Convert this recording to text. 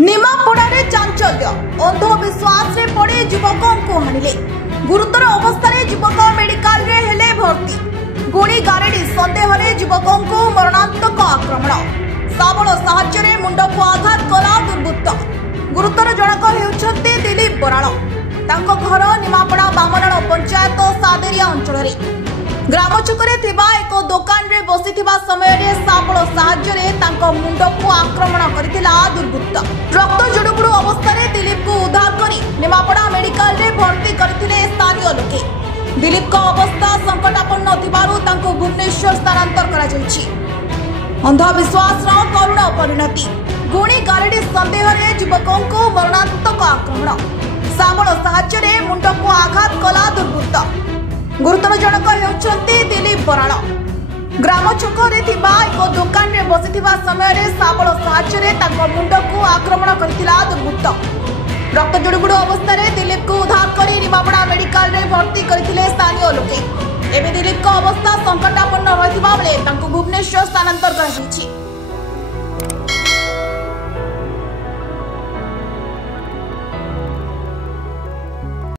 निमापड़ारे चांचल्य अंधविश्वास रे पड़े युवकों को हानिले गुरुतर अवस्था युवक मेडिकल रे हेले भर्ती गुणी गारेडी सन्देह युवकों को मरणांतक आक्रमण शाबल साहाय्य मुंड को आघात कला दुर्बृत्त गुरुतर जनक हेउछन्ते दिलीप बराळ तांको घर निमापड़ा बामनाळ पंचायत सादेरिया अंचल ग्राम छकरे थिबा एक दुकान रे बसिथिबा समय रे शाबल साहाय्य तांको मुंड को आक्रमण करथिला दुर्बृत्त रक्त जुडुबुडु अवस्था रे दिलीप को उद्धार करी निमापड़ा मेडिकल रे भर्ती करथिले स्थानीय लोके दिलीप को अवस्था संकटापन्न थिबारु तांको भुवनेश्वर स्थानांतर करा जायछि अंधविश्वास रो करुण परिणति गुणी गारेडी सन्देह रे युवकों को मरणांतक आक्रमण शाबल साहाय्य रे मुंड को आघात कला दुर्बृत्त गुरुतर जनक हेउछन्ते दिलीप बराळ ग्राम छकरे थिबा एक दुकान रे बसिथिबा समय रे शाबल साहाय्य रे ताको मुंड को आक्रमण करथिला दुर्बृत्त रक्त जुडुबुडु अवस्था रे दिलीप को उद्धार करी निमापड़ा मेडिकल रे भर्ती करथिले स्थानीय लोके एबे दिलीप को अवस्था संकटापन्न रहिथिबा बेले तांको भुवनेश्वर स्थानांतर करा जायछि।